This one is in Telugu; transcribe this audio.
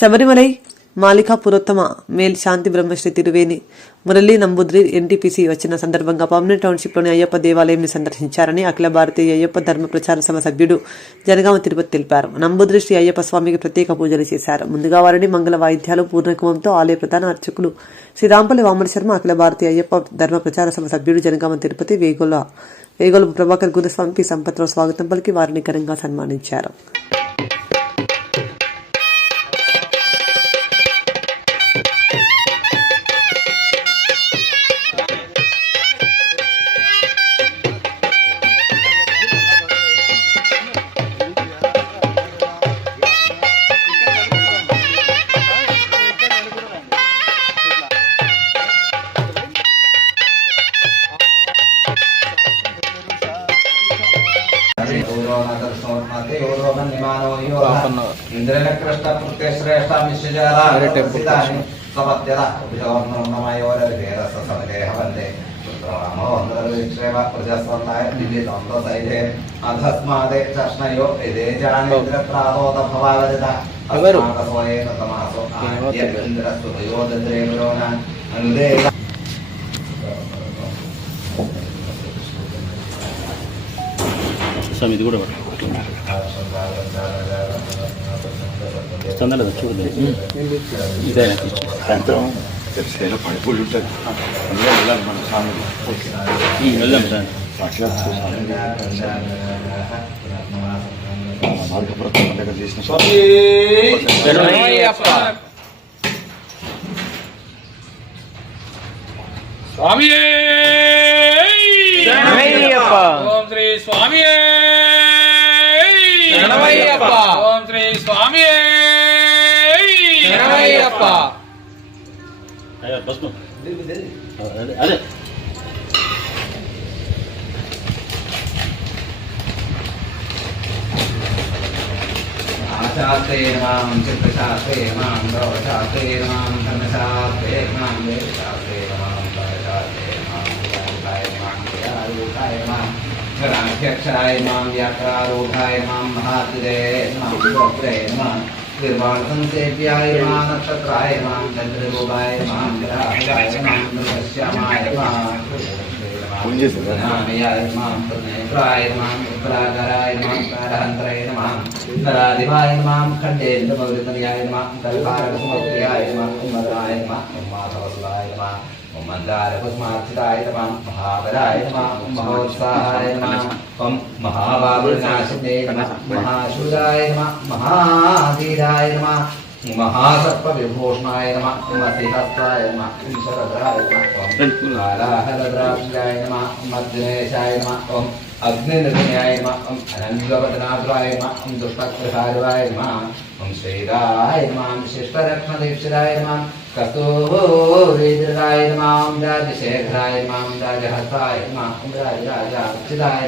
శబరిమలై మాలికా పురోత్తమ మేల్ శాంతి బ్రహ్మశ్రీ తిరువేణి మురళీ నంబూద్రి ఎన్టీపీసీ వచ్చిన సందర్భంగా పర్మనెంట్ టౌన్షిప్లోని అయ్యప్ప దేవాలయంని సందర్శించారని అఖిల భారతీయ అయ్యప్ప ధర్మ ప్రచార సభ సభ్యుడు జనగామ తిరుపతి తెలిపారు. నంబూద్రి శ్రీ అయ్యప్ప స్వామికి ప్రత్యేక పూజలు చేశారు. ముందుగా వారిని మంగళ వాయిద్యాలు పూర్ణకుమంతో ఆలయ ప్రధాన అర్చకులు శ్రీ రాంపల్లి వామన శర్మ, అఖిల భారతీయ అయ్యప్ప ధర్మ ప్రచార సభ సభ్యుడు జనగామ తిరుపతి వేగోల ప్రభాకర్ గురుస్వామికి సంపత్రావు స్వాగతం పలికి వారిని ఘనంగా సన్మానించారు. ఇది కూడా ఇస్తుందా లేదా చూడండి. ఇదే సాయంత్రం తెలిసేలా పడిపోయి ఉంటుంది. అందులో వెళ్ళాలి మన స్వామి వెళ్దాం సార్. మార్గపురత్వం దగ్గర చేసిన స్వామి ఓం శ్రీ స్వామి ఓం శ్రీ స్వామి అదే शास्त्रे मां चित्रशास्त्रे मां गौशास्त्रे मां धर्मशास्त्रे मां वेदशास्त्रे मां परशास्त्रे मां व्याख्याय मां व्यारूढाय मां गणाध्यक्षाय मां व्याकरारूढाय मां महात्रे मां गोत्रे मां निर्वाणसंसेव्याय मां नक्षत्राय मां चन्द्ररूपाय मां ग्राहकाय मां नृश्यामाय मां नामयाय मां प्रणेत्राय मां प्राकाराय मां कारहन्त्राय नमः नराधिपाय नमः खण्डेन्द्रमौलितनयाय नमः कल्पारकसमप्रियाय नमः उम्मदाय नमः उम्माधवसुदाय नमः उम्मन्दारपद्मार्चिताय नमः महाबलाय नमः महोत्साहाय नमः ओं महाबाबुलनाशिने नमः महाशूराय नमः महाधीराय नमः महासर्पविभूषणाय नमः मतिहस्ताय नमः शरद्राय नमः कालाहलद्राक्षाय नमः मध्यनेशाय नमः ओं अग्निनिधनाय नमः ओं अनन्यवदनाद्राय नमः ओं दुष्टप्रसारवाय नमः ओं श्रीराय नमः शिष्टरत्नदीक्षिताय नमः कस्तूरीधराय नमः राजशेखराय नमः राजहस्ताय नमः राजराजार्चिताय